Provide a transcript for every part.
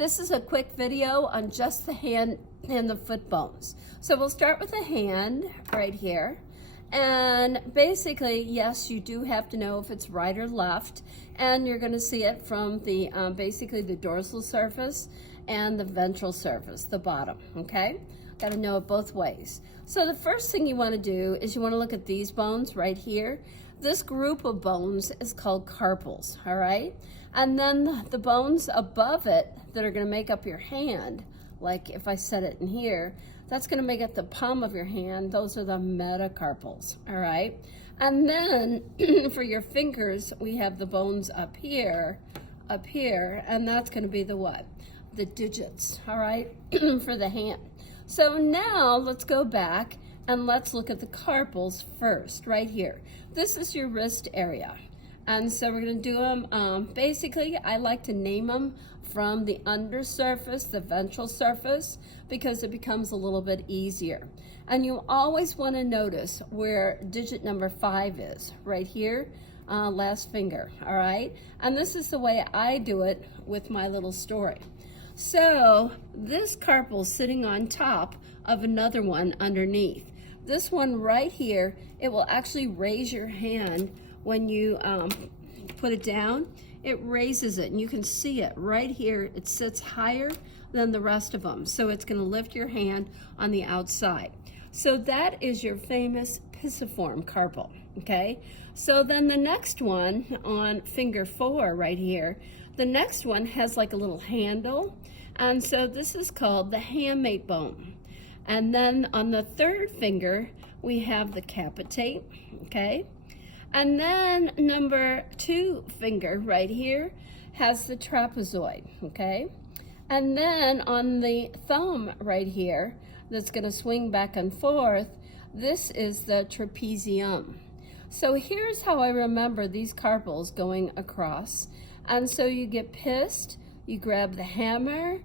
This is a quick video on just the hand and the foot bones. So we'll start with the hand right here. And basically, yes, you do have to know if it's right or left. And you're going to see it from the basically the dorsal surface and the ventral surface, the bottom, okay? Got to know it both ways. So the first thing you want to do is you want to look at these bones right here. This group of bones is called carpals, all right? And then the bones above it that are going to make up your hand, like if I set it in here, that's going to make up the palm of your hand. Those are the metacarpals, all right? And then for your fingers, we have the bones up here, and that's going to be the what? The digits, all right, for the hand. So now let's go back and let's look at the carpals first, right here. This is your wrist area. And so we're going to do them, basically, I like to name them from the undersurface, the ventral surface, because it becomes a little bit easier. And you always want to notice where digit number 5 is, right here, last finger, all right? And this is the way I do it with my little story. So this carpal is sitting on top of another one underneath. This one right here, it will actually raise your hand when you put it down. It raises it, and you can see it right here. It sits higher than the rest of them, so it's going to lift your hand on the outside. So that is your famous pisiform carpal, okay? So then the next one on finger 4 right here, the next one has like a little handle, and so this is called the hamate bone. And then on the third finger, we have the capitate, okay? And then number 2 finger right here has the trapezoid, okay? And then on the thumb right here, that's gonna swing back and forth, this is the trapezium. So here's how I remember these carpals going across. And so you get pissed, you grab the hammer,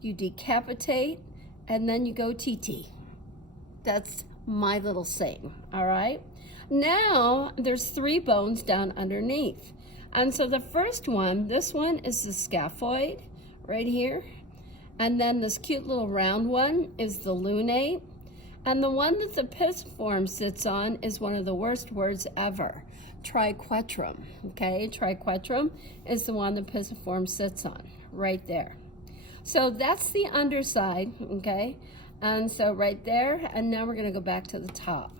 you decapitate, and then you go TT. That's my little saying, all right? Now, there's 3 bones down underneath. And so the first one, this one is the scaphoid right here. And then this cute little round one is the lunate. And the one that the pisiform sits on is one of the worst words ever, triquetrum, okay? Triquetrum is the one the pisiform sits on, right there. So that's the underside, okay? And so right there, and now we're gonna go back to the top.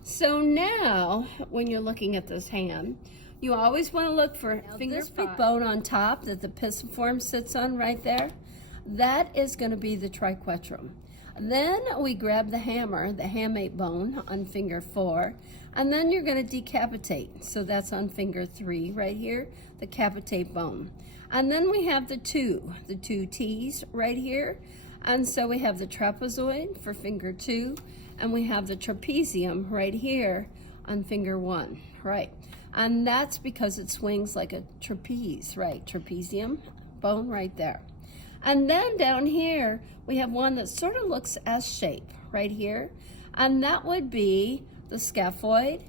So now, when you're looking at this hand, you always wanna look for this big bone on top that the pisiform sits on right there. That is gonna be the triquetrum. Then we grab the hammer, the hamate bone on finger 4, and then you're gonna decapitate. So that's on finger 3 right here, the capitate bone. And then we have the two T's right here. And so we have the trapezoid for finger 2, and we have the trapezium right here on finger 1, right? And that's because it swings like a trapeze, right? Trapezium bone right there. And then down here, we have one that sort of looks S-shaped right here. And that would be the scaphoid.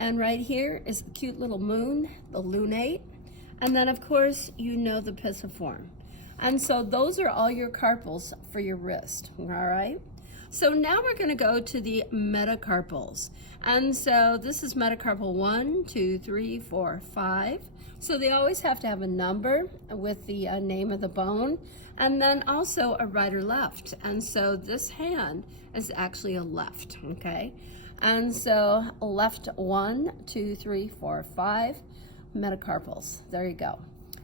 And right here is the cute little moon, the lunate. And then, of course, you know the pisiform. And so those are all your carpals for your wrist, all right? So now we're going to go to the metacarpals. And so this is metacarpal 1, 2, 3, 4, 5. So they always have to have a number with the name of the bone, and then also a right or left. And so this hand is actually a left, okay? And so left 1, 2, 3, 4, 5 metacarpals. There you go.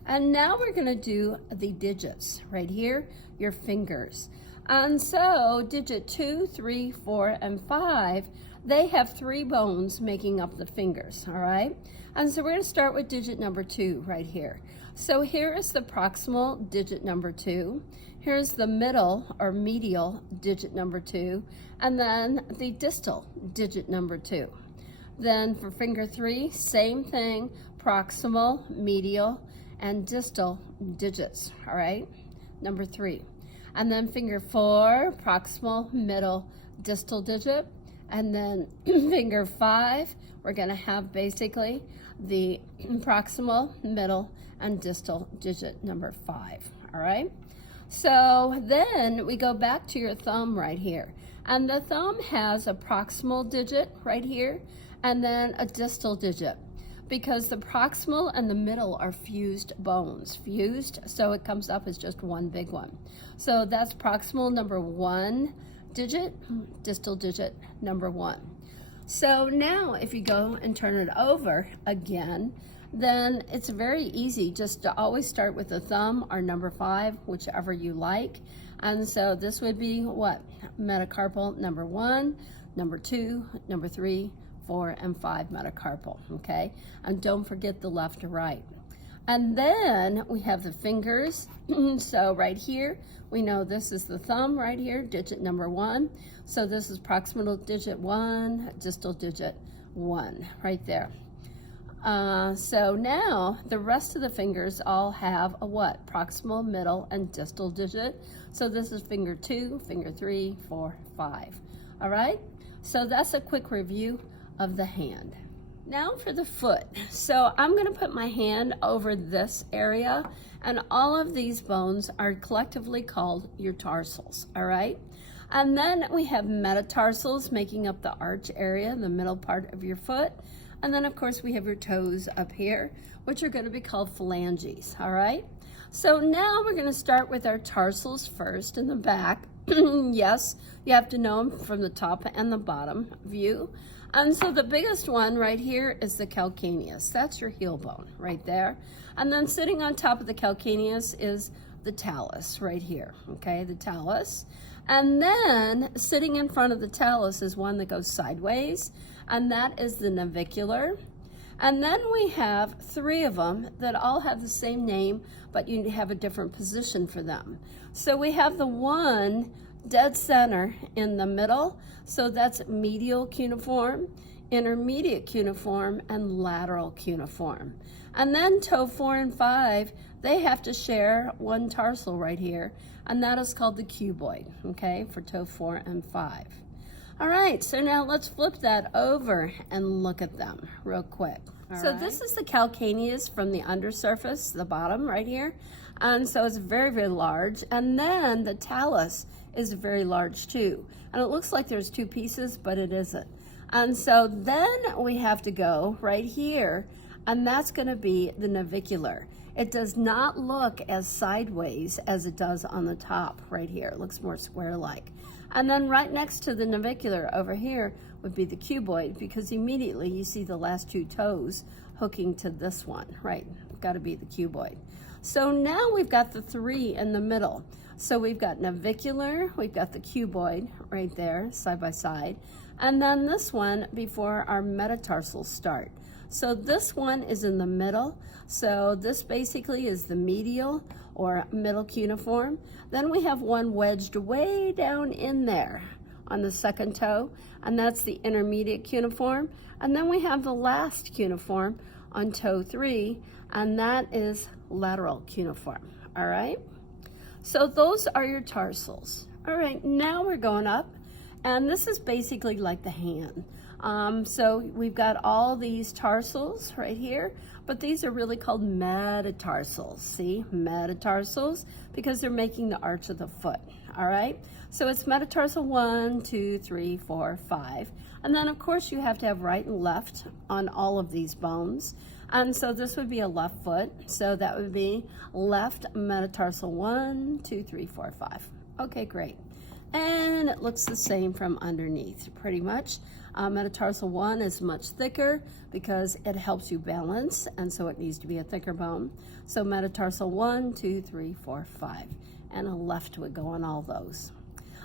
And now we're going to do the digits right here, your fingers. And so digit 2, 3, 4, and 5, they have 3 bones making up the fingers, all right? And so we're going to start with digit number 2 right here. So here is the proximal digit number 2. Here's the middle or medial digit number 2, and then the distal digit number 2. Then for finger 3, same thing, proximal, medial, and distal digits, all right? Number 3. And then finger 4, proximal, middle, distal digit. And then finger 5, we're gonna have basically the proximal, middle, and distal digit number 5, all right? So then we go back to your thumb right here. And the thumb has a proximal digit right here and then a distal digit, because the proximal and the middle are fused bones. Fused, so it comes up as just one big one. So that's proximal number 1 digit, distal digit number 1. So now if you go and turn it over again, then it's very easy just to always start with the thumb or number 5, whichever you like. And so this would be what? Metacarpal number 1, number 2, number 3, 4, and 5 metacarpal, okay? And don't forget the left to right. And then we have the fingers. So right here, we know this is the thumb right here, digit number 1. So this is proximal digit 1, distal digit 1, right there. So now the rest of the fingers all have a what? Proximal, middle, and distal digit. So this is finger 2, finger 3, 4, 5. All right? So that's a quick review of the hand. Now for the foot. So I'm going to put my hand over this area, and all of these bones are collectively called your tarsals. All right? And then we have metatarsals making up the arch area, the middle part of your foot. And then of course we have your toes up here, which are going to be called phalanges, all right? So now we're going to start with our tarsals first in the back. Yes, you have to know them from the top and the bottom view. And so the biggest one right here is the calcaneus. That's your heel bone right there. And then sitting on top of the calcaneus is the talus right here, okay, the talus. And then sitting in front of the talus is one that goes sideways, and that is the navicular. And then we have 3 of them that all have the same name, but you have a different position for them. So we have the one dead center in the middle, so that's medial cuneiform, intermediate cuneiform, and lateral cuneiform. And then toe 4 and 5, they have to share one tarsal right here, and that is called the cuboid, okay, for toe 4 and 5. All right, so now let's flip that over and look at them real quick. So this is the calcaneus from the undersurface, the bottom right here. And so it's very, very large. And then the talus is very large too. And it looks like there's 2 pieces, but it isn't. And so then we have to go right here, and that's going to be the navicular. It does not look as sideways as it does on the top right here. It looks more square-like. And then right next to the navicular over here would be the cuboid, because immediately you see the last 2 toes hooking to this one, right? Got to be the cuboid. So now we've got the 3 in the middle. So we've got navicular, we've got the cuboid right there, side by side, and then this one before our metatarsals start. So this one is in the middle. So this basically is the medial or middle cuneiform. Then we have one wedged way down in there on the second toe, and that's the intermediate cuneiform. And then we have the last cuneiform on toe 3, and that is lateral cuneiform, all right? So those are your tarsals. All right, now we're going up, and this is basically like the hand. So we've got all these tarsals right here, but these are really called metatarsals. See, metatarsals, because they're making the arch of the foot, all right? So it's metatarsal 1, 2, 3, 4, 5. And then of course you have to have right and left on all of these bones. And so this would be a left foot. So that would be left metatarsal 1, 2, 3, 4, 5. Okay, great. And it looks the same from underneath, pretty much. Metatarsal 1 is much thicker because it helps you balance, and so it needs to be a thicker bone. So metatarsal 1, 2, 3, 4, 5. And a left would go on all those.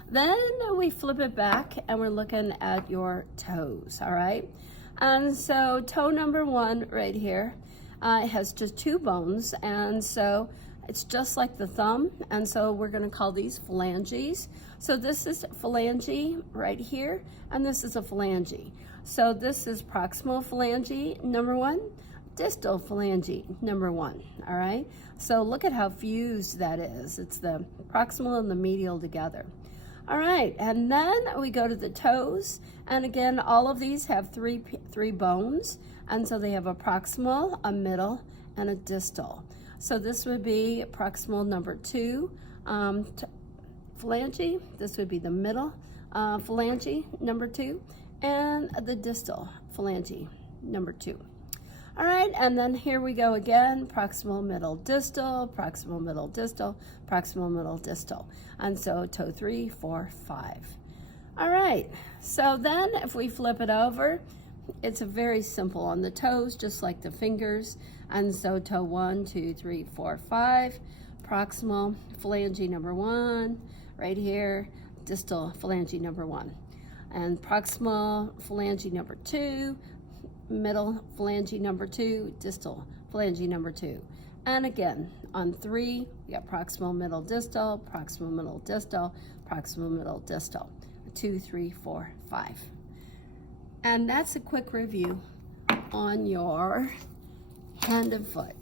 Then we flip it back and we're looking at your toes, all right? And so toe number 1 right here, it has just 2 bones, and so it's just like the thumb, and so we're going to call these phalanges. So this is phalange right here, and this is a phalange. So this is proximal phalange number 1, distal phalange number 1, all right? So look at how fused that is. It's the proximal and the medial together. All right, and then we go to the toes, and again, all of these have three bones, and so they have a proximal, a middle, and a distal. So this would be proximal number 2 phalange. This would be the middle phalange number 2, and the distal phalange number 2. All right, and then here we go again, proximal middle distal, proximal middle distal, proximal middle distal. And so toe 3, 4, 5. All right, so then if we flip it over, it's a very simple on the toes, just like the fingers. And so toe 1, 2, 3, 4, 5, proximal phalange number 1, right here, distal phalange number 1. And proximal phalange number 2, middle phalange number 2, distal phalange number 2. And again, on 3, we got proximal middle distal, proximal middle distal, proximal middle distal. 2, 3, 4, 5. And that's a quick review on your hand and foot.